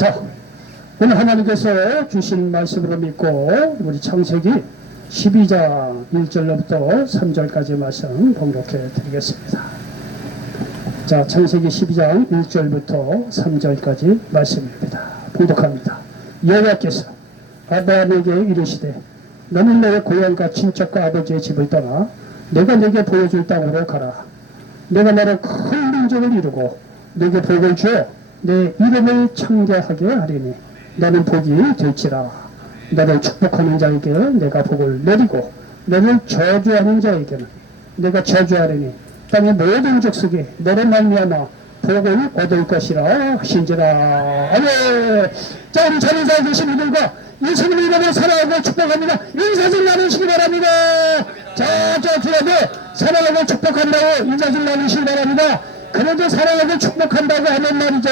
자, 오늘 하나님께서 주신 말씀으로 믿고 우리 창세기 12장 1절로부터 3절까지 말씀 봉독해 드리겠습니다. 자, 창세기 12장 1절부터 3절까지 말씀입니다. 봉독합니다. 여호와께서 아브라함에게 이르시되 너는 내 고향과 친척과 아버지의 집을 떠나 내가 내게 보여줄 땅으로 가라. 내가 너를 큰 민족을 이루고 내게 복을 주어 내 이름을 창대하게 하리니 너는 복이 될지라. 너를 축복하는 자에게 내가 복을 내리고 너를 저주하는 자에게는 내가 저주하리니 땅의 모든 족속이 너를 말미암아 복을 얻을 것이라 하신지라. 아멘. 자, 우리 자리에 계신 이들과 예수님 이름으로 사랑하고 축복합니다. 인사 좀 나누시기 바랍니다. 자, 뒤에도 사랑하고 축복한다고 인사 좀 나누시기 바랍니다. 그래도 사랑하고 축복한다고 하는 말이죠.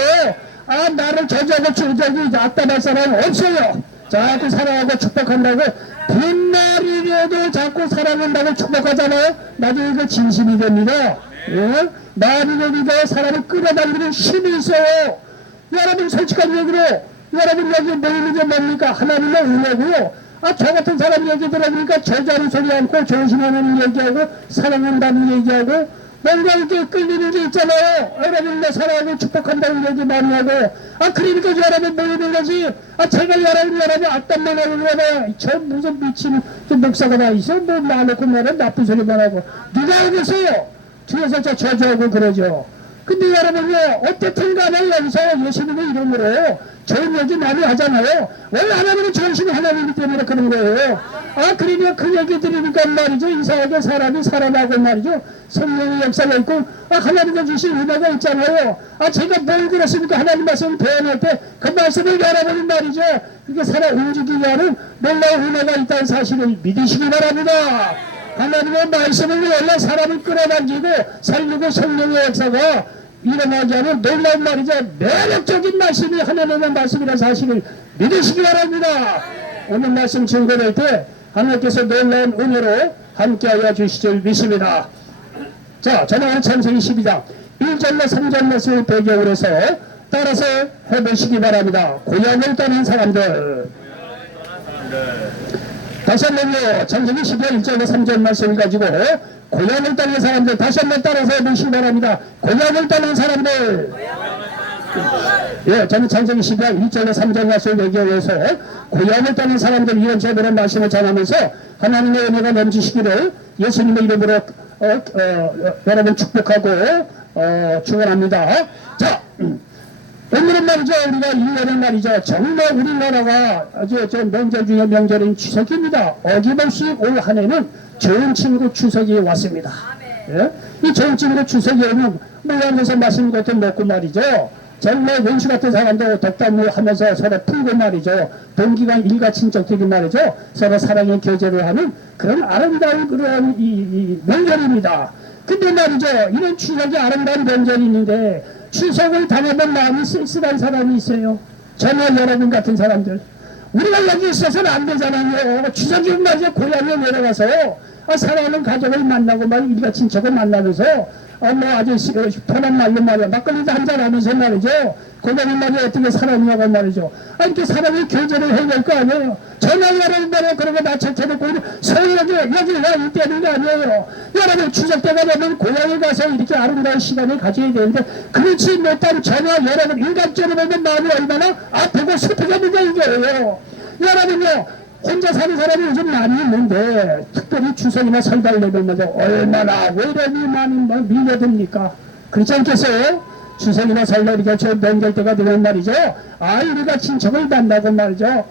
아, 나를 저주하고 저주하고 악담할 사람은 없어요. 자꾸 사랑하고 축복한다고 빈말이라도 자꾸 사랑한다고 축복하잖아요. 나중에 그 진심이 됩니다. 예? 말을 믿어 사람을 끌어당기는 힘이 있어요. 여러분 솔직한 얘기로 여러분 여기 모이는 게 뭡니까? 하나님의 은혜고요. 아, 저 같은 사람 얘기 들어보니까 저주하는 소리 않고 조심하는 얘기하고 사랑한다는 얘기하고 뭔가 이렇게 끌리는 게 있잖아요. 여러분 내 사랑하고 축복한다는 얘기 많이 하고 아, 그러니까 여러분 모이는 거지. 아, 제가 여러분 악담만 하고 그러네. 저 무슨 미친 목사가 다 있어. 뭐 말놓고 말은 나쁜 소리만 하고 누가 하겠어요? 뒤에서 저 저주하고 그러죠. 근데 여러분요, 어쨌든 간에 여기서 예수님의 이름으로 좋은 얘기 많이 하잖아요. 원래 하나님은 전신 하나님이기 때문에 그런 거예요. 아, 그러면 그 얘기 들으니까 말이죠. 이상하게 사람이 살아나고 말이죠. 성령의 역사가 있고, 아, 하나님의 주신 은혜가 있잖아요. 아, 제가 뭘 그랬습니까? 하나님 말씀을 배워낼 때 그 말씀을 여러분이 말이죠. 그게 살아 움직이게 하는 놀라운 은혜가 있다는 사실을 믿으시기 바랍니다. 하나님의 말씀을 원래 사람을 끌어당기고 살리고 성령의 역사가 일어나게 하는 놀라운 말이죠. 매력적인 말씀이 하나님의 말씀이라는 사실을 믿으시기 바랍니다. 오늘 말씀 증거될 때 하나님께서 놀라운 은혜로 함께하여 주실 줄 믿습니다. 자, 저는 창세기 12장 1절로 3절 말씀을 배경으로 해서 따라서 해보시기 바랍니다. 고향을 떠난 사람들. 다시 한번요. 창세기 12장 1절로 3절 말씀을 가지고 고향을 떠난 사람들 다시 한번 따라서 해보시기 바랍니다. 고향을 떠난 사람들. 예, 저는 창세기 12장 1절로 3절 말씀을 얘기해서 고향을 떠난 사람들 이런 제대로 말씀을 전하면서 하나님의 은혜가 넘치시기를 예수님의 이름으로 여러분 축복하고 축원합니다. 자, 오늘은 말이죠. 우리가 1년은 말이죠. 정말 우리나라가 아주 명절 중에 명절인 추석입니다. 어김없이 올 한 해는 좋은 친구 추석이 왔습니다. 예? 이 좋은 친구 추석이 오면 모양에서 맛있는 것도 먹고 말이죠. 정말 원수 같은 사람도 덕담을 하면서 서로 풀고 말이죠. 동기간 일가 친척들이 말이죠. 서로 사랑의 교제를 하는 그런 아름다운 그런 이 명절입니다. 근데 말이죠. 이런 추석이 아름다운 명절이 있는데 추석을 다녀본 마음이 쓸쓸한 사람이 있어요. 저나 여러분 같은 사람들. 우리가 여기 있어서는 안 되잖아요. 추석이 말이죠. 고향에 내려가서 사랑하는 가족을 만나고 막 일가 친척을 만나면서 뭐 아주 편한 말로 말이야. 막걸리도 한잔 하면서 말이죠. 고향이 말이야 어떻게 살았냐고 말이죠. 이렇게 사람이 교제를 해야 될 거 아니에요. 전화 여러분 말이야. 그런 거 나체체놓고 서울역에 여기 와 있다는 거 아니에요. 여러분 추석 때가 되면 고향에 가서 이렇게 아름다운 시간을 가져야 되는데 그렇지 못한 전화 여러분 인간적으로 보면 마음이 얼마나 아프고 슬프겠는데 이게요. 여러분요. 혼자 사는 사람이 요즘 많이 있는데 특별히 추석이나 설날 되면 얼마나 외람이 많이 밀려듭니까? 그렇지 않겠어요? 추석이나 설날 이렇게 명절 때가 되면 말이죠. 우리가 친척을 만나고 말이죠.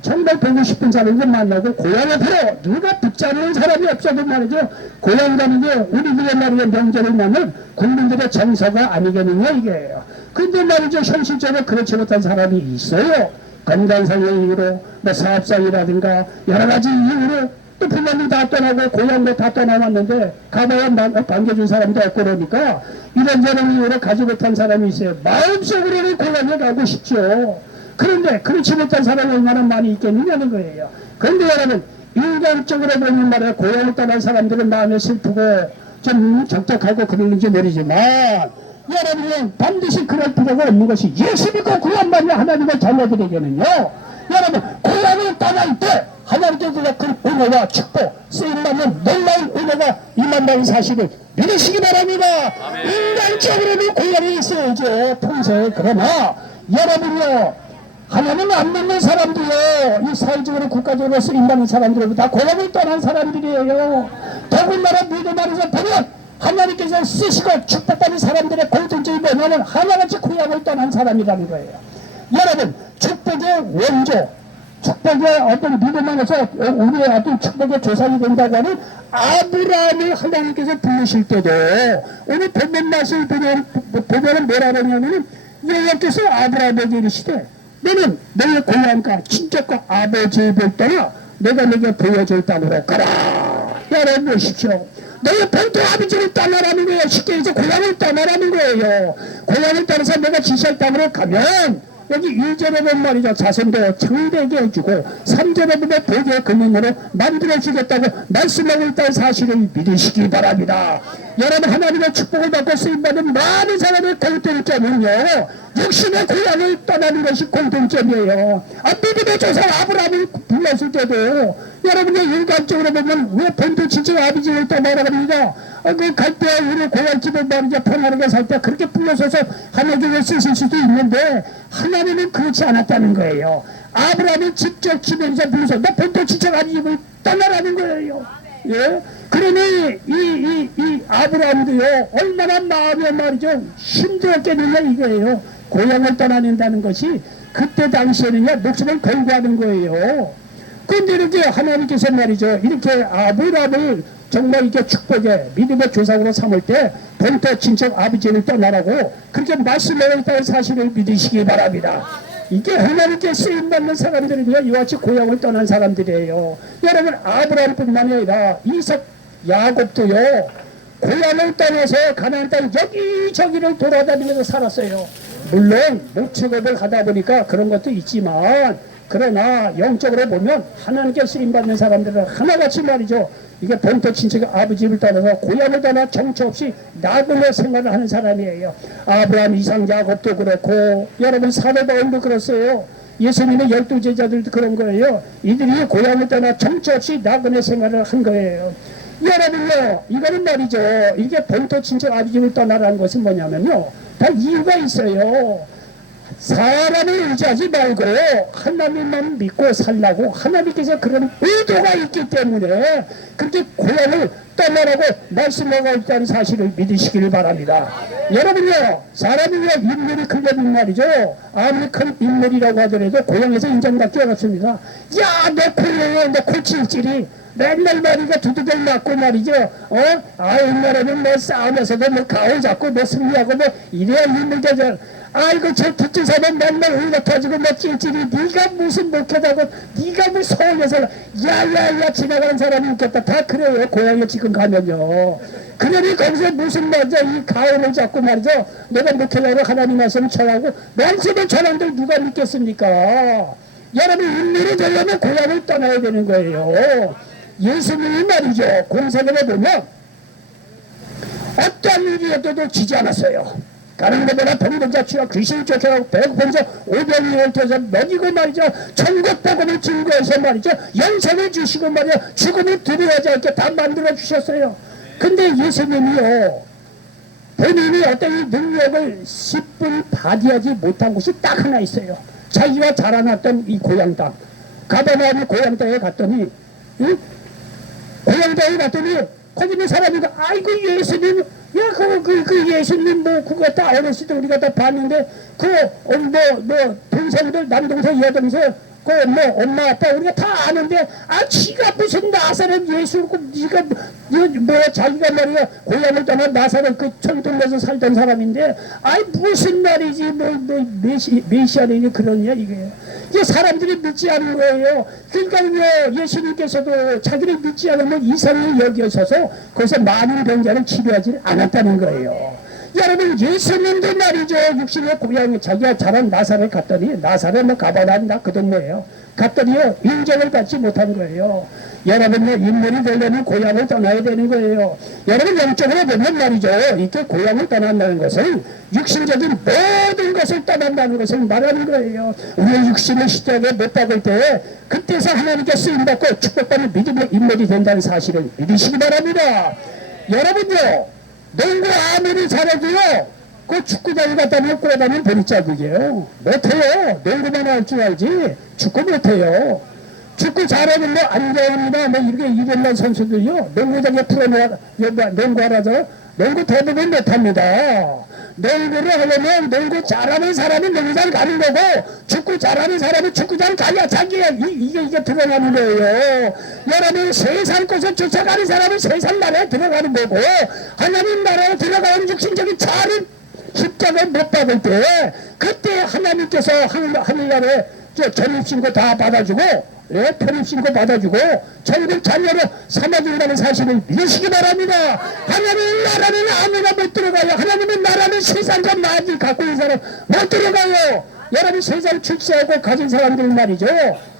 정말 보고 싶은 사람을 만나고 고향에 들어 누가 붙잡는 사람이 없어도 말이죠. 고향 가는 게 우리들의 말이죠. 명절을 맞는 국민들의 정서가 아니겠느냐 이게요. 근데 말이죠. 현실적으로 그렇지 못한 사람이 있어요. 건강상의 이유로 뭐 사업상이라든가 여러 가지 이유로 또 부모님 다 떠나고 고향도 다 떠나왔는데 가봐야 반겨준 사람도 없고 그러니까 이런저런 이유로 가지 못한 사람이 있어요. 마음속으로는 고향에 가고 싶죠. 그런데 그렇지 못한 사람이 얼마나 많이 있겠느냐는 거예요. 그런데 여러분 인간적으로 보면 말이야 고향을 떠난 사람들은 마음이 슬프고 좀 적적하고 그러는지 모르지만 여러분은 반드시 그럴 필요가 없는 것이 예수 믿고 구원 받는 하나님의 자녀들에게는요, 여러분 고향을 떠날 때 하나님께서 그 은혜와 축복 쓰임받는 놀라운 은혜가 임한다는 사실을 믿으시기 바랍니다. 인간적으로는 고향이 있어야죠, 평소에. 그러나 여러분요, 하나님 안 믿는 사람들이요, 이 사회적으로 국가적으로 쓰임받는 사람들은 다 고향을 떠난 사람들이에요. 더군다나 믿음 안에서 보면 하나님께서 쓰시고 축복받는 사람들의 공통점이 뭐냐면 하나같이 고향을 떠난 사람이라는 거예요. 여러분, 축복의 원조, 축복의 어떤 믿음 안에서 우리의 어떤 축복의 조상이 된다고 하는 아브라함을 하나님께서 부르실 때도 오늘 본문 말씀을 보면 뭐라 그러냐면 여호와께서 아브라함에게 이르시되 너는 너의 고향과 친척과 아버지의 별 떠나 내가 너에게 보여줄 땅으로 가라. 여러분 보십시오. 너의 본토 아버지를 떠나라는 거예요. 쉽게 해서 고향을 떠나라는 거예요. 고향을 떠나서 내가 지시할 땅으로 가면 여기 2절에 보면 말이죠, 자손도 창대하게 해주고 3절에 보면 복의 근원으로 만들어주겠다고 말씀하고 있다는 사실을 믿으시기 바랍니다. 여러분, 하나님의 축복을 받고 쓰임받는 많은 사람의 공통점은요, 육신의 고향을 떠나는 것이 공통점이에요. 믿음의 조상 아브라함을 불렀을 때도 여러분의 인간적으로 보면 왜 본토 친척 아버지를 떠나라 그럽니까? 그 갈 때 우리 고향집을 말이죠, 편안하게 살 때 그렇게 불러서서 하나님을 쓰실 수도 있는데 하나님은 그렇지 않았다는 거예요. 아브라함이 직접 지면서 불러서 너 본토 친척 아버지를 떠나라는 거예요. 예? 그러니 이 아브라함도요, 얼마나 마음에 말이죠, 힘들었겠느냐 이거예요. 고향을 떠나는다는 것이 그때 당시에는요, 목숨을 걸고 하는 거예요. 근데 이렇게 하나님께서 말이죠, 이렇게 아브라함을 정말 이렇게 축복의 믿음의 조상으로 삼을 때 본토 친척 아버지를 떠나라고 그렇게 말씀하고 있다는 사실을 믿으시기 바랍니다. 이게 하나님께 쓰임받는 사람들이고요, 이와 같이 고향을 떠난 사람들이에요. 여러분, 아브라함뿐만 아니라 이삭, 야곱도요, 고향을 떠나서 가나안 땅 여기저기를 돌아다니면서 살았어요. 물론 목축업을 하다 보니까 그런 것도 있지만, 그러나 영적으로 보면 하나님께 쓰임받는 사람들은 하나같이 말이죠, 이게 본토 친척의 아버지를 떠나서 고향을 떠나 정처 없이 나그네 생활을 하는 사람이에요. 아브라함, 이삭, 야곱도 그렇고 여러분 사도 바울도 그랬어요. 예수님의 12제자들도 그런 거예요. 이들이 고향을 떠나 정처 없이 나그네 생활을 한 거예요. 여러분요, 이거는 말이죠, 이게 본토 친척 아버지를 떠나라는 것은 뭐냐면요, 다 이유가 있어요. 사람을 의지하지 말고 하나님만 믿고 살라고 하나님께서 그런 의도가 있기 때문에 그렇게 고향을 떠나라고 말씀하고 있다는 사실을 믿으시길 바랍니다. 여러분요, 사람이요, 인물이 크면 말이죠, 아무리 큰 인물이라고 하더라도 고향에서 인정받기 어렵습니다. 야, 너 고향에 너 골칠질이 맨날 말이가 두두들 맞고 말이죠, 옛날에는 뭐 싸움에서도 뭐 가오 잡고 뭐 승리하고 뭐 이래야 인물되죠. 아이고, 저 뒷주사는 맨날 의가 터지고 뭐 찔찔이 네가 무슨 목회다고 네가 뭐 서울에서 야야야 지나가는 사람이 있겠다. 다 그래요. 고향에 지금 가면요. 그러니 거기서 무슨 먼저 이 가오를 잡고 말이죠, 내가 목회라고 하나님 말씀을 전하고 말씀을 전하는데 누가 믿겠습니까? 여러분, 인물이 되려면 고향을 떠나야 되는 거예요. 예수님이 말이죠, 공생애를 보면 어떤 일이어도 지지 않았어요. 가는 것보다 병든자 치와 귀신을 쫓아가고 배고픈자 오병이를 터서 먹이고 말이죠, 천국 복음을 증거해서 말이죠, 영생을 주시고 말이죠, 죽음을 두려워하지 않게 다 만들어 주셨어요. 근데 예수님이요, 본인이 어떤 능력을 10분 발휘하지 못한 곳이 딱 하나 있어요. 자기가 자라났던 이 고향 땅, 가버나움의 고향 땅에 갔더니, 응? 고향 땅에 갔더니 거기 있는 사람이 아이고 예수님, 야, 그 예수님 뭐 그거 다 어렸을 때 우리가 다 봤는데 뭐 동생들, 남동생, 여동생, 뭐 엄마 아빠 우리가 다 아는데 지가 무슨 나사렛 예수고 네가 뭐 자기가 말이야 고향을 떠나 나사렛 그 청동에서 살던 사람인데 무슨 말이지 뭐 메시아니 그러냐 이게 사람들이 믿지 않은 거예요. 그러니까요, 예수님께서도 자기를 믿지 않으면 이상을 여기셔서 거기서 많은 병자를 치료하지 않았다는 거예요. 여러분 예수님도 말이죠. 육신의 고향 자기가 자란 나사렛 갔더니 나사렛 가봐라 그 동네예요. 갔더니요 인정을 받지 못한 거예요. 여러분의 인물이 되려면 고향을 떠나야 되는 거예요. 여러분 영적으로 보면 말이죠. 이렇게 고향을 떠난다는 것은 육신적인 모든 것을 떠난다는 것을 말하는 거예요. 우리의 육신을 십자가에 못 박을 때 그때서 하나님께 쓰임받고 축복받는 믿음의 인물이 된다는 사실을 믿으시기 바랍니다. 여러분요 농구 아무리 잘해도요 그 축구장에 갔다 면 꼬다면 버리자국이에요. 못해요. 농구만 할 줄 알지 축구 못해요. 축구 잘하는 뭐 안재원이나 뭐 이렇게 이름난 선수들요 농구장에 풀어놓아 농구하라죠. 농구 대부분 못합니다. 농구를 하려면 농구 잘하는 사람이 농구장 가는 거고 축구 잘하는 사람이 축구장 가야 자기가 이게 드러나는 거예요. 여러분 세상 곳에 쫓아가는 사람은 세상 나라에 들어가는 거고 하나님 나라에 들어가는 육신적인 자를 십자가에 못 박을 때 그때 하나님께서 하늘나라에 전입신고 다 받아주고 편입신고 받아주고 천국 자녀로 삼아준다는 사실을 믿으시기 바랍니다. 하나님 나라는 아무나 못 들어가요. 하나님의 나라는 세상과 만일 갖고 있는 사람 못 들어가요. 여러분 세상 출세하고 가진 사람들 말이죠.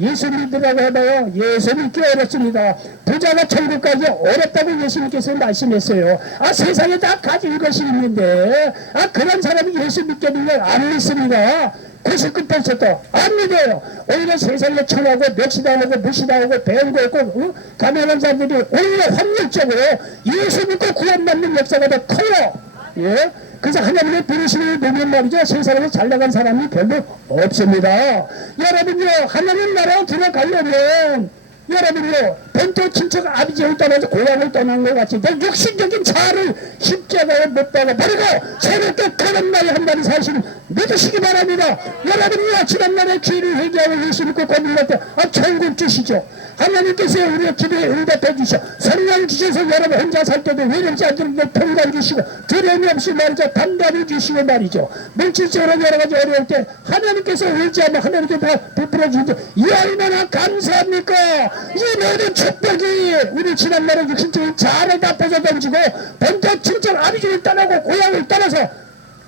예수 믿으라고 해봐요. 예수 믿기 어렵습니다. 부자가 천국 가기 어렵다고 예수님께서 말씀했어요. 세상에 다 가진 것이 있는데 그런 사람이 예수 믿게 되면 안 믿습니다. 99%도 안 믿어요. 오히려 세상에 천하고 멸시당하고 무시당하고 배운 거 없고 가난한 사람들이 오히려 확률적으로 예수 믿고 구원받는 역사가 더 커요. 예? 그래서 하나님의 부르심을 보면 말이죠. 세상에서 잘나간 사람이 별로 없습니다. 여러분요 하나님 나라에 들어가려면 여러분요 본토 친척 아비지를 떠나서 고향을 떠난 것 같이 육신적인 자아를 십자가에 못 박아 버리고 새롭게 거듭나야 한다는 사실을 믿으시기 바랍니다. 여러분요 지난날에 귀를 회개하고 예수 믿고 거듭날 때 천국 주시죠. 하나님께서 우리의 기도에 응답해 주셔 성령 주셔서 여러분 혼자 살 때도 외롭지 않도록 평강 주시고 두려움이 없이 말이죠 담담히 주시고 말이죠. 물질적으로 여러 가지 어려울 때 하나님께서 의지하면 하나님께 다 베풀어 주는데 이 얼마나 감사합니까. 이 모든 축복이 우리 지난날에 육신적인 자아를 다 뺏어던지고 본토 친척 아비지를 떠나고 고향을 떠나서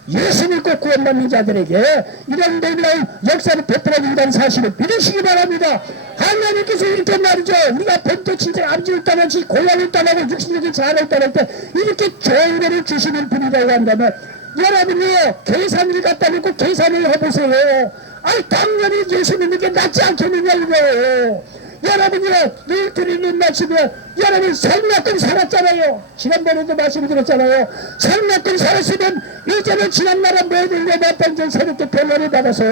예수 믿고 구원받는 자들에게 이런 놀라운 역사를 베풀어준다는 사실을 믿으시기 바랍니다. 하나님께서 이렇게 말이죠. 우리가 본토 친척 아비지를 떠나지 고향을 떠나고 육신적인 자아를 떠날 때 이렇게 좋은 것을 주시는 분이라고 한다면 여러분이요 계산을 갖다 놓고 계산을 해보세요. 당연히 예수 믿는 게 낫지 않겠느냐 이거예요. 여러분이요 늘 드리는 말씀이요 여러분 살만큼 살았잖아요. 지난번에도 말씀드렸잖아요. 살만큼 살았으면 이제는 지난날에 모든 내 나쁜 새롭게 변화를 받아서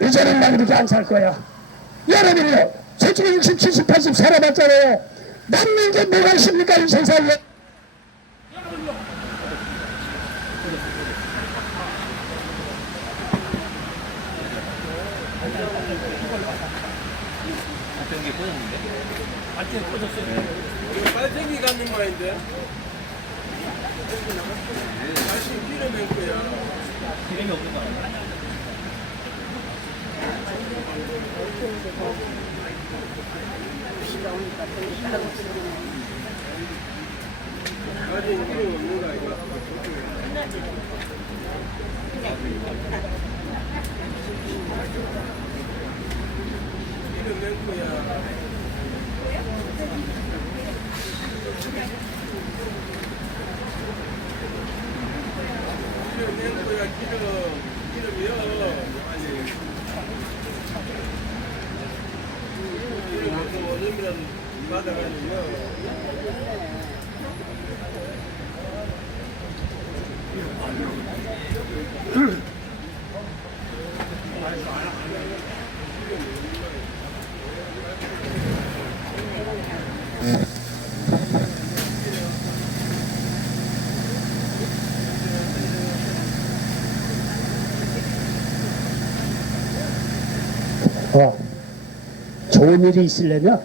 이제는 난 이렇게 안 살 거야. 여러분이요 솔직히 60, 70, 80 살아봤잖아요. 남는 게 뭐가 있습니까 이 세상에. 발전기 꽂았는데? 발전기 꽂았어요. 이거 빨생기 갖는 거인데? 다시 기름인 거야. 기름이 없는 거 아니야? 아직 기름 없는 거 아이가? 기름 낸 거야. 기름 낸 거야. 기름이요. 아니. 기름 없어 오줌이라도 받아가지고요. 좋은 일이 있으려면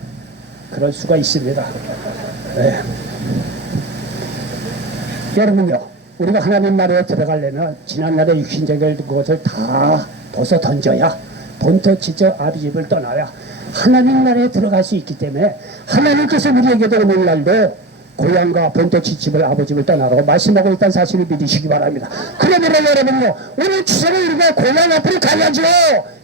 그럴 수가 있습니다. 네. 여러분요 우리가 하나님 나라에 들어가려면 지난날의 육신적인 것을 다 벗어 던져야 본토 친척 아비집을 떠나야 하나님 나라에 들어갈 수 있기 때문에 하나님께서 우리에게도 오늘날도 고향과 본토 집을 아버지를 떠나라고 말씀하고 있다는 사실을 믿으시기 바랍니다. 그러므로 여러분요, 오늘 추석을 우리가 고향 앞으로 가야죠.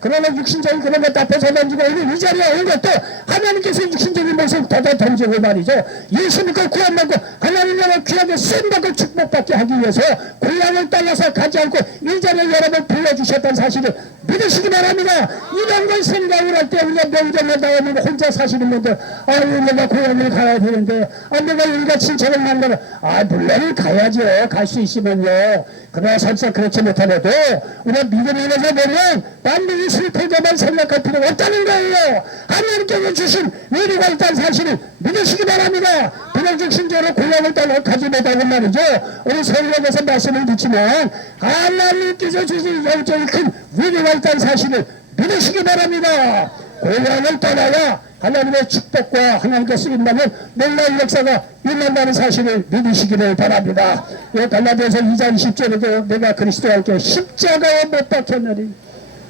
그러나 육신적인 그런 것 다 벗어던지고 오늘 이 자리에 온 것도 하나님께서 육신적인 모습 더 던지고 말이죠. 예수 믿고 구원받고 하나님 나라 귀하게 쓰임받고 축복받게 하기 위해서 고향을 떠나서 가지 않고 이 자리에 여러분 불러주셨다는 사실을 믿으시기 바랍니다. 이런 걸 생각을 할 때 우리가 명절에 나오면 혼자 사시는 분들, 아유 내가 고향을 가야 되는데, 아 내가 우리가 친척을 만나면, 아 물론 가야죠. 갈 수 있으면요. 그러나 설사 그렇지 못하더라도 우리가 믿음에서 보면 남들이 실패자만 생각할 필요가 없다는 거예요. 하나님께서 주신 위로가 있다는 사실을 믿으시기 바랍니다. 비정신적으로 고향을 떠나 가지 못하고 말이죠. 오늘 설교에서 말씀을 듣지만 하나님께서 주신 영적인 큰 위로가 있다는 사실을 믿으시기 바랍니다. 고향을 떠나야 하나님의 축복과 하나님께 쓰임받는 놀라운 역사가 일어난다는 사실을 믿으시기를 바랍니다. 갈라디아서 2장 10절에도 내가 그리스도와 함께 십자가에 못 박혔느니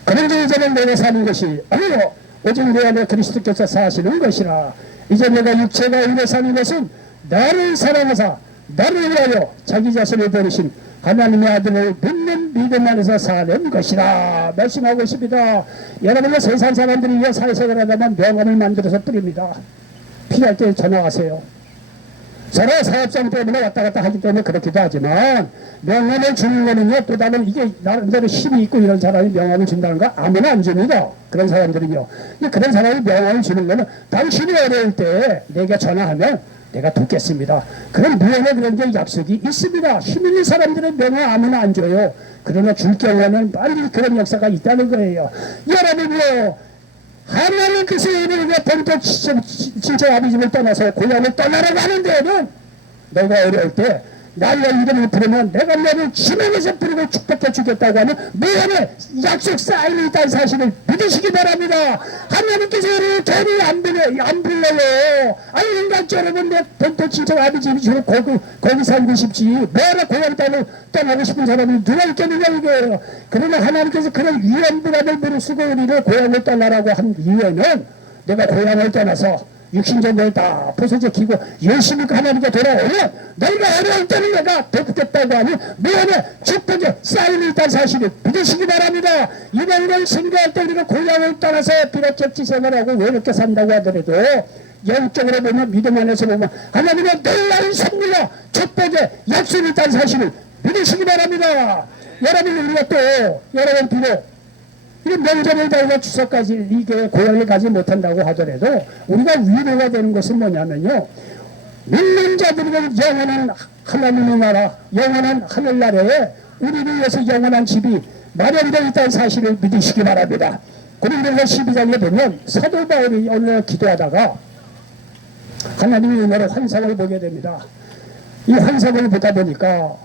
그런데 이제는 내가 사는 것이 아니요 오직 내 안에 그리스도께서 사시는 것이라. 이제 내가 육체가 오래 사는 것은 나를 사랑하사 나를 위하여 자기 자신을 버리신 하나님의 아들을 믿는 믿음 안에서 사는 것이라 말씀하고 있습니다. 여러분은 세상 사람들이 이 사회생활을 하다만 명함을 만들어서 뿌립니다. 필요할 때 전화하세요. 서로 사업장 때문에 왔다 갔다 하기 때문에 그렇기도 하지만 명함을 주는 거는요, 또 다른 이게 나름대로 힘이 있고 이런 사람이 명함을 준다는 거 아무나 안 줍니다. 그런 사람들은요. 그런 사람이 명함을 주는 거는 당신이 어려울 때 내가 전화하면 내가 돕겠습니다. 그런 무언의 그런 게 약속이 있습니다. 힘 있는 사람들은 명함 아무나 안 줘요. 그러나 줄 경우에는 빨리 그런 역사가 있다는 거예요. 여러분요, 하나님께서 우리에게 본토 친척 아버지를 떠나서 고향을 떠나라고 하는 데에는 내가 어려울 때 나의 이름을 부르면 내가 너를 지명해서 부르고 축복해 주겠다고 하는 무언의 약속 사인이 있다는 사실을 믿으시기 바랍니다. 하나님께서 우리를 괜히 안 불러요. 아니 인간적 여러분 내 본토 친척 아버지 집을 거기 살고 싶지 뭐하러 고향 떠나고 싶은 사람이 누가 있겠느냐 이거예요. 그러나 하나님께서 그런 위험불안을 무릅쓰고 우리를 고향을 떠나라고 한 이유에는 내가 고향을 떠나서 육신적으로 다 벗어지고 열심히 하나님께 돌아오면 너희가 어려울 때는 내가 돕겠다고 하는 무언의 축복의 사인이 있다는 사실을 믿으시기 바랍니다. 이런 걸 생각할 때 우리가 고향을 떠나서 비록 격지 생활하고 외롭게 산다고 하더라도 영적으로 보면 믿음 안에서 보면 하나님의 놀라운 선물과 축복의 약속이 있다는 사실을 믿으시기 바랍니다. 여러분 우리가 또 여러분 비록 이 명절을 달고 추석까지 이게 고향을 가지 못한다고 하더라도 우리가 위로가 되는 것은 뭐냐면요, 믿는 자들은 영원한 하나님의 나라, 영원한 하늘나라에 우리를 위해서 영원한 집이 마련되어 있다는 사실을 믿으시기 바랍니다. 고린도서 12장에 보면 사도 바울이 오늘 기도하다가 하나님의 은혜로 환상을 보게 됩니다. 이 환상을 보다 보니까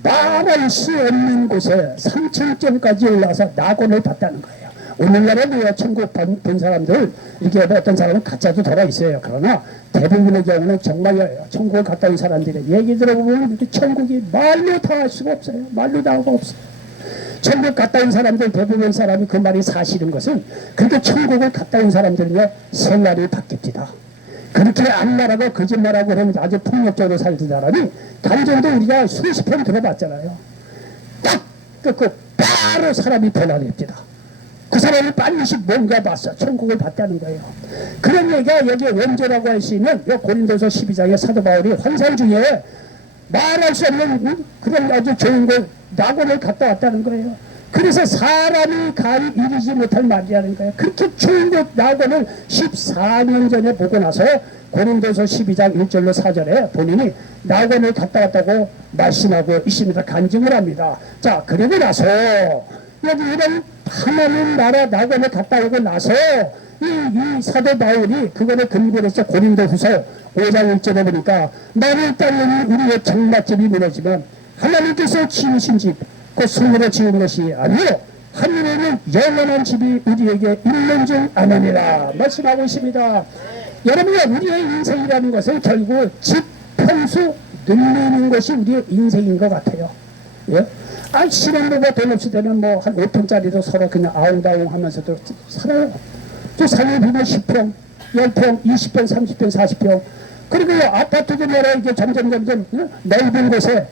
말할 수 없는 곳에 3층쯤까지 올라와서 낙원을 봤다는 거예요. 오늘날에 천국 본 사람들 이렇게 어떤 사람은 가짜도 돌아 있어요. 그러나 대부분의 경우는 정말요, 천국을 갔다 온 사람들의 얘기 들어보면 천국이 말로 다 할 수가 없어요. 말로 다 하고 없어요. 천국 갔다 온 사람들 대부분 사람이 그 말이 사실인 것은 그렇게 천국을 갔다 온 사람들은요 생활이 바뀝니다. 그렇게 악말하고 거짓말하고 그러면 아주 폭력적으로 살던 사람이 감정도 우리가 수십 번 들어봤잖아요. 딱 끊고 바로 사람이 변화됩니다. 그 사람이 반드시 뭔가 봤어. 천국을 봤다는 거예요. 그런 얘기가 여기 원조라고 할 수 있는 고린도서 12장의 사도 바울이 환상 중에 말할 수 없는 그런 아주 좋은 걸 낙원을 갔다 왔다는 거예요. 그래서 사람이 이르지 못할 말이라는 거예요. 그렇게 좋은 것 낙원을 14년 전에 보고 나서 고린도서 12장 1절로 4절에 본인이 낙원을 갔다 왔다고 말씀하고 있습니다. 간증을 합니다. 자, 그러고 나서 여기 이런 하나님 나라 낙원을 갔다 오고 나서 이 사도 바울이 그거를 근거로 해서 고린도후서 5장 1절에 보니까 나를 따르는 우리의 장막집이 무너지면 하나님께서 지으신 집 그 손으로 지은 것이 아니요 하늘에는 영원한 집이 우리에게 있는 줄 아느니라 말씀하고 있습니다. 여러분이 우리의 인생이라는 것은 결국 집, 평수, 늘리는 것이 우리의 인생인 것 같아요. 예? 실험보다 돈 없을 때는 뭐 한 5평짜리도 서로 그냥 아웅다웅 하면서도 살아요. 또 산을 보면 10평, 10평, 20평, 30평, 40평 그리고 아파트도 뭐라 이게 점점 넓은 곳에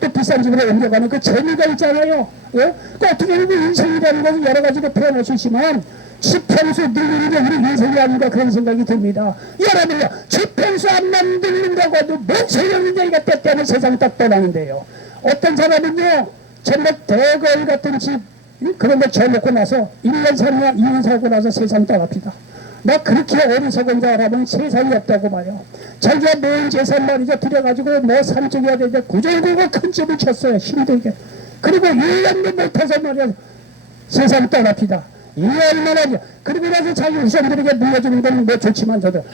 또 비싼 집으로 옮겨가는 그 재미가 있잖아요. 예? 그 어떻게 보면 인생이라는 것은 여러 가지로 표현할 수 있지만 집평수 늘리는 게 우리 인생이 아닌가 그런 생각이 듭니다. 여러분요, 집평수 안 만들는다고 해도 뭔 소용이냐. 이거 때때는 세상 딱 떠나는데요. 어떤 사람은요, 정말 대거울 같은 집 그런 거 지어놓고 나서 1년 살거나 2년 살고 나서 세상 떠납니다. 나 그렇게 어리석은 사람은 세상이 없다고 봐요. 자기가 모은 재산 말이죠 들여가지고 뭐 산쪽이야 되는데 구절구고 큰 집을 쳤어요. 힘들게. 그리고 1년도 못해서 말이야 세상 떠납니다. 1년만 그리고 나서 자기 후손들에게 물려주는 건 뭐 좋지만 저도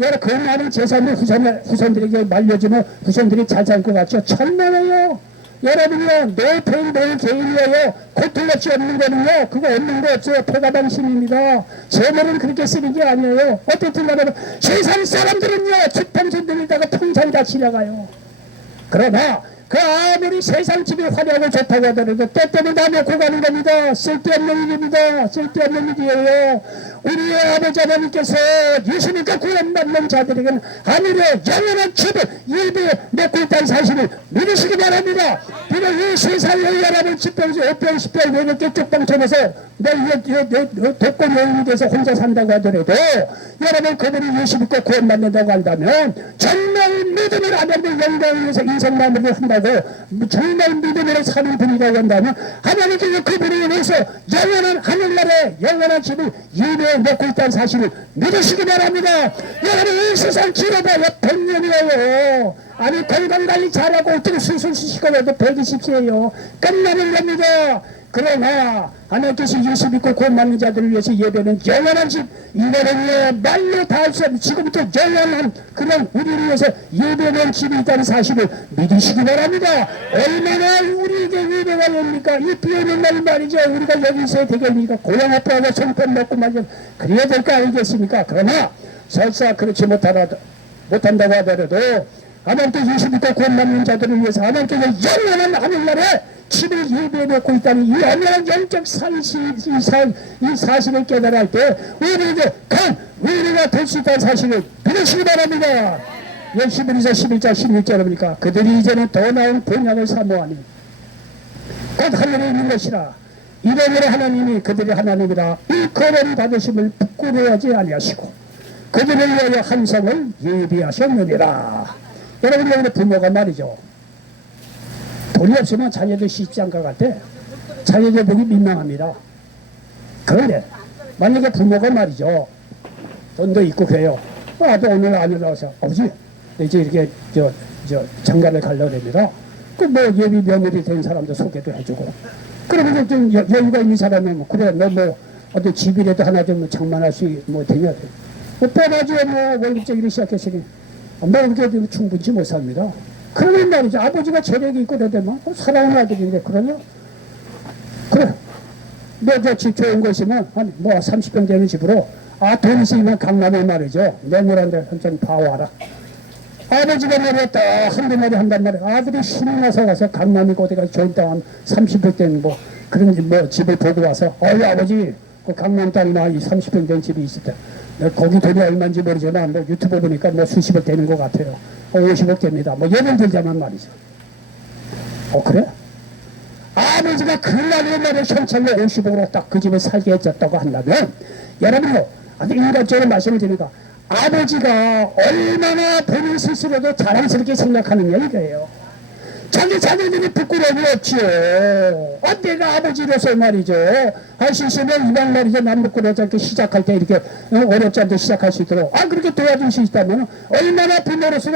여러 그 많은 재산을 후손들에게 말려주면 후손들이 잘 살 것 같죠. 천만에요. 여러분요, 노페인 노 개인이에요. 고통없이 없는 거는요, 그거 없는 거 없어요. 표가방심입니다. 재물은 그렇게 쓰는 게 아니에요. 어쨌든 간에 세상 사람들은요, 집평수 늘리다가 평생 다 지나가요. 그러나 그 아무리 세상 집이 화려하고 좋다고 하더라도 때때는 다 놓고 가는 겁니다. 쓸데없는 일입니다. 쓸데없는 일이에요. 우리의 아버지 하나님께서 예수님과 구원받는 자들에게는 하늘의 영원한 집을 예비에 맺고 있다는 사실을 믿으시기 바랍니다. 비록 이 세상의 여러분 10병, 5병, 10병 이렇게 쭉방 쳐서 독고 여인이 돼서 혼자 산다고 하더라도 여러분 그들이 예수 믿고 구원받는다고 한다면 정말 믿음을 하나님의 영광을 위해서 인생 마무리를 한다고 정말 믿음으로 사는 분이라고 한다면 하나님께서 그분을 위해서 영원한 하늘나라에 영원한 집을 예비에 맺고 있다는 사실을 믿으시기 바랍니다. 여러분 이 세상 지나봐야 100년이에요. 아니 건강관리 잘하고 어떻게 수시고 해도 120세예요. 끝나는 겁니다. 그러나 하나님께서 예수 믿고 구원받는 자들을 위해서 예배는 영원한 집, 이거는요 말로 다 할 수 없는 지금부터 영원한 그런 우리를 위해서 예배는 집이 있다는 사실을 믿으시기 바랍니다. 얼마나 우리에게 예배가 됩니까? 이 비오는 날 말이죠. 우리가 여기 있어야 되겠습니까? 고향 앞에 와서 손편 먹고 말이죠. 그래야 될 거 아니겠습니까? 그러나 설사 그렇지 못한다고 하더라도 하나님께 예수 믿고 구원받는 자들을 위해서 하나님께서 영원한 하늘나라에 집을 예배해 놓고 있다는 이 영원한 영적 이 사실을 깨달아 할 때 우리에게 우리가 될 수 있다는 사실을 믿으시기 바랍니다. 히브리서 11장 16절에 보니까 그들이 이제는 더 나은 본향을 사모하니 곧 하늘에 있는 것이라 이러므로 하나님이 그들이 하나님이라 이 거룩을 받으심을 부끄러워하지 아니하시고 그들을 위하여 한 성을 예비하셨느니라. 여러분 여기 부모가 말이죠. 돈이 없으면 자녀들 시집장가 갈 때 자녀들 보기 민망합니다. 그런데 만약에 부모가 말이죠. 돈도 있고 그래요. 아도 오늘 안 올라와서 아버지 이제 이렇게 장가를 가려고 합니다. 그 뭐 예비 며느리 된 사람도 소개도 해주고 그러면 좀 여유가 있는 사람은 뭐 그래 너 뭐 어디 집이라도 하나 좀 장만할 수 뭐 되냐 뭐 빼가지고 뭐 월급쟁이를 시작했으니 뭐 그렇게 충분치 못 삽니다. 그러면 말이죠. 아버지가 재력이 있고 그러더만 사랑하는 아들인데 그러냐? 그래. 너 집 좋은 거 있으면 한 뭐 30평 되는 집으로 돈 있으면 강남에 말이죠. 내물한데 한참 봐와라. 아버지가 말했다 한두 마디 한단 말이야. 아들이 신이 나서 가서 강남이고 어디가 좋은 땅 한 30평 된 뭐 그런 뭐 집을 보고 와서 아버지 그 강남 땅이나 이 30평 된 집이 있을 때 거기 돈이 얼마인지 모르지만 뭐 유튜브 보니까 뭐 수십억 되는 것 같아요. 50억 됩니다. 뭐 예를 들자면 말이죠. 그래? 아버지가 그날의 날에 현찰로 50억으로 딱 그 집에 살게 해줬다고 한다면 여러분요 아주 인간적으로 말씀을 드리니까 아버지가 얼마나 본인 스스로도 자랑스럽게 생각하느냐 이거예요. 자기 자녀들이 부끄러움이 없지요. 내가 아버지로서 말이죠. 할 수 있으면 이방 말이죠. 남 부끄러워지 않게 시작할 때 이렇게 어렵지 않게 시작할 수 있도록 그렇게 도와줄 수 있다면 얼마나 부모로서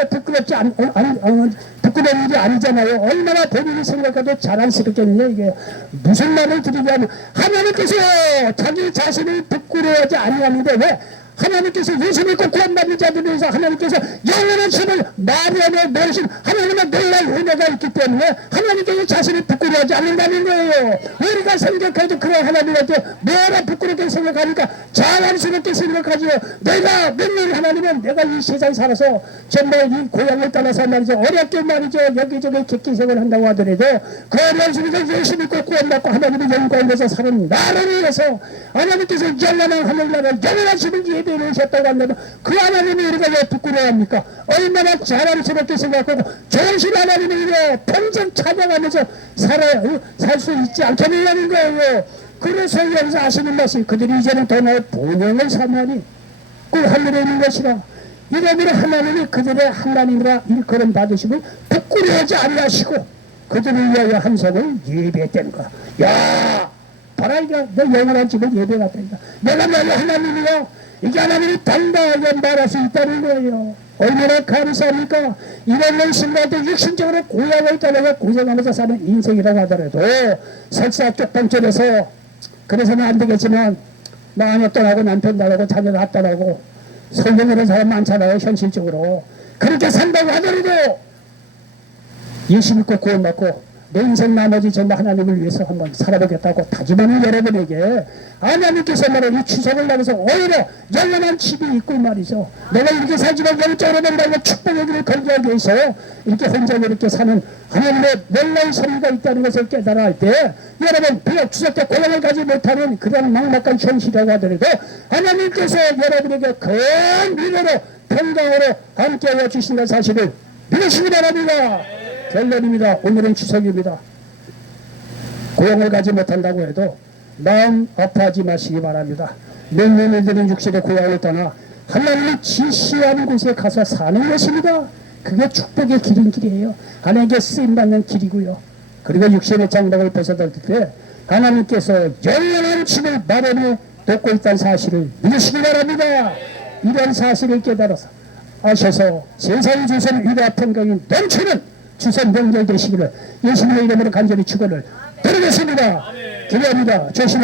부끄러운 일이 아니잖아요. 얼마나 본인이 생각해도 자랑스럽겠느냐 이게. 무슨 말을 드리냐면 하나님께서 자기 자신을 부끄러워하지 아니하는데 왜? 하나님께서 예수 믿고 구원받는 자들을 위해서 하나님께서 영원한 집을 마련해 놓으신 하나님의 놀라운 은혜가 있기 때문에 하나님께서 자신을 부끄러워하지 않는다는 거예요. 우리가 생각해도 그런 하나님한테 뭐라 부끄럽게 생각하니까 자랑스럽게 생각하지요. 내가 믿는 하나님은 내가 이 세상에 살아서 정말 이 고향을 떠나서 말이죠. 어렵게 말이죠. 여기저기 객기생을 한다고 하더라도 그 어려운 속에서 예수 믿고 구원받고 하나님의 영광을 위해서 사는 나를 위해서 하나님께서 영원한 하늘나라 영원한 집을 집에 오셨다고 한다면 그 하나님이 우리가 왜 부끄러워합니까? 얼마나 자랑스럽게 생각하고 좋으신 하나님을 왜 평생 찬양하면서 살 수 있지 않겠느냐는 거예요. 그래서 여기서 하시는 말씀, 그들이 이제는 더 나의 본영을 삼으니 그 하늘에 있는 것이라. 이러므로 하나님이 그들의 하나님이라 일컬음 받으시고 부끄러워하지 아니하시고 그들을 위하여 한 성을 예배했다는 거야. 야, 봐라, 이거 내 영원한 집을 예배했다니까. 내가 너희 하나님이야. 이게 하나님이 당당하게 말할 수 있다는 거예요. 얼마나 감사합니까? 이런 순간도 육신적으로 고향을 떠나서 고생하면서 사는 인생이라고 하더라도 설사 쪽방쪽에서 그래서는 안 되겠지만 마음에 떠나고 남편 나가고 자녀 낳았다라고 설명하는 사람 많잖아요. 현실적으로 그렇게 산다고 하더라도 예수 믿고 구원받고 내 인생 나머지 전부 하나님을 위해서 한번 살아보겠다고 다짐하는 여러분에게 하나님께서 말하는 이 추석을 나면서 오히려 영원한 집이 있고 말이죠. 내가 이렇게 살지만 영적으로 된다고 축복의 길을 걸게 위해서 이렇게 혼자 이렇게 사는 하나님의 놀라운 섭리가 있다는 것을 깨달아 할 때 여러분 비록 추석 때 고향을 가지 못하는 그런 막막한 현실이라고 하더라도 하나님께서 여러분에게 큰 미래로 평강으로 함께하여 주신다는 사실을 믿으시기 바랍니다. 결론입니다. 오늘은 추석입니다. 고향을 가지 못한다고 해도 마음 아파하지 마시기 바랍니다. 맹년을 드는 육신의 고향을 떠나 하나님이 지시하는 곳에 가서 사는 것입니다. 그게 축복의 길인 길이에요. 하나님께 쓰임받는 길이고요. 그리고 육신의 장막을 벗어날 때 하나님께서 영원한 집을 마련해 돕고 있다는 사실을 믿으시기 바랍니다. 이런 사실을 깨달아서 아셔서 세상에 주시는 위대한 평강이 넘치는 추석 명절 되시기를 예수님의 이름으로 간절히 축원을 드리겠습니다. 기도합니다. 조심하